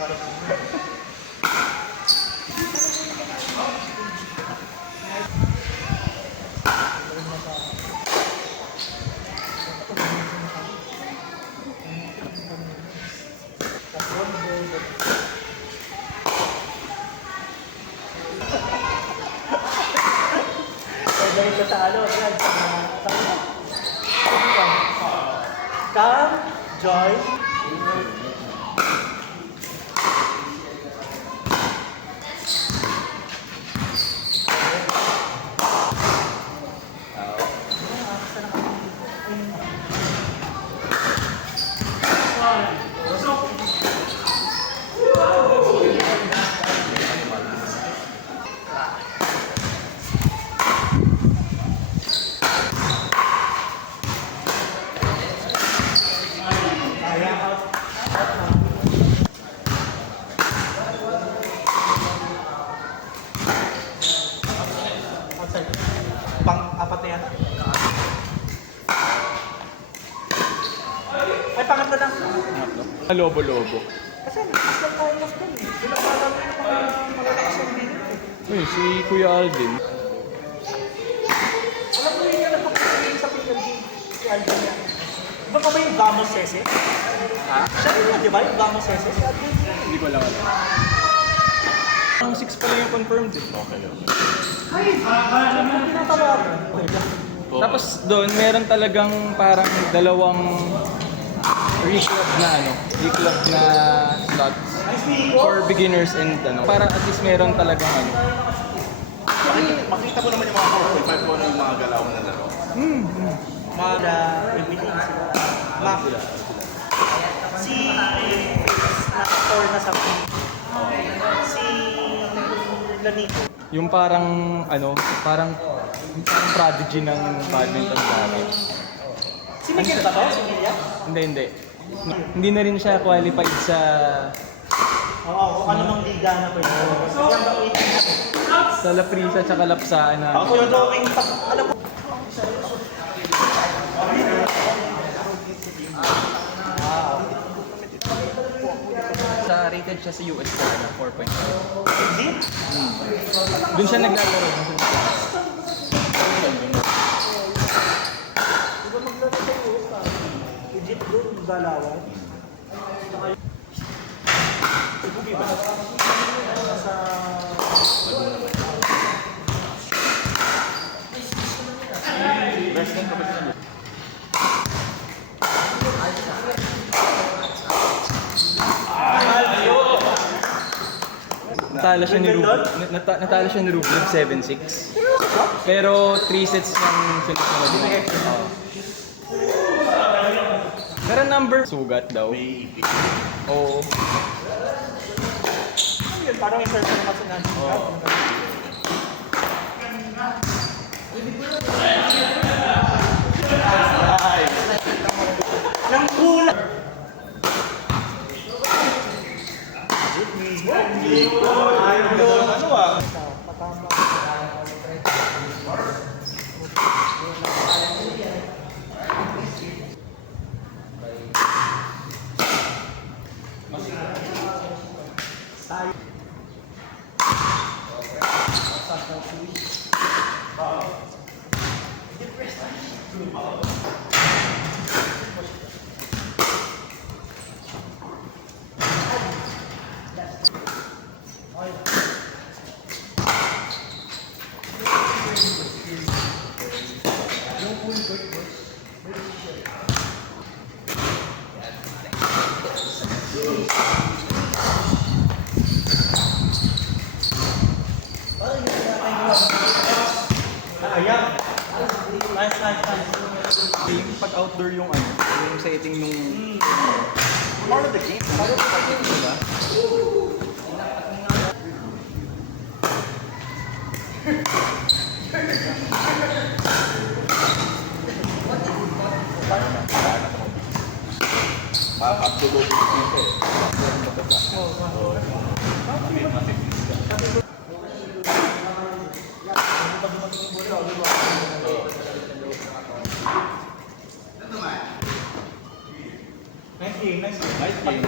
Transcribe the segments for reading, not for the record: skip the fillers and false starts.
Dahil ka sa ano, yan, Cam, Joy, pang-apat na yan. Ay, pangatlo lang. Lobo-lobo. Kasi mas lang tayo mas din eh. Hindi lang alam mo yung mga malalakas ng din eh. Uy, si Kuya Alvin. Alam mo yun yung napakagaling sa PLG, si Alvin yan. Di ba pa ba yung Vamos Sese? Ha? Siya rin yun, di ba? Yung Vamos Sese, si Alvin. Hindi ko lang alam. Ang 6 pala yung confirmed eh. Okay. Ay, tinatawagan. Tapos doon, meron talagang parang dalawang reclub na slots for beginners and para at least meron talagang Makita mo naman yung mga 4.5 kung ano yung mga galaw na laro. Mga everything sila. Map. Si naka-tour na sa si Lanito. yung parang parang prodigy ng badminton dati. Si Miguel ba to? Si Miguel? Hindi. Hindi na rin siya qualified sa Oo, kung ano mang liga na pwede. So, yan ba 18? sa Laprisa tsaka Lapsaan na. Ako yung drawing, alam mo. Sa rated siya sa US na 4.5. Hindi? Doon siya naglalaro. Legit bro, yung galawan. Ibubi ba? Sa... Wrestling ka ba siya? Natalo siya ni Rublev. Natalo siya ni Rublev 7-6. Pero 3 sets ng sunod-sunod din. Pero number sugat daw. Oo. Yun, parang yung person naman sa Nancy. Nang kulang! Ano ah? Ayan. Nice. Yung pag outdoor yung yung setting nung Part of the game. Part of the game, diba? Makakatulog yung dito eh. Nice game. Nice game.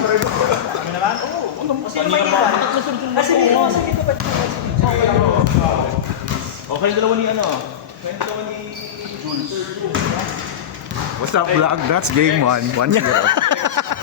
Kami naman? Oo. Sino may iwan? Kasi hindi mo sa dito pa. Okay, dalawa ni ano? Dalawa ni Jules. What's up, vlog? That's game 1. 1-0.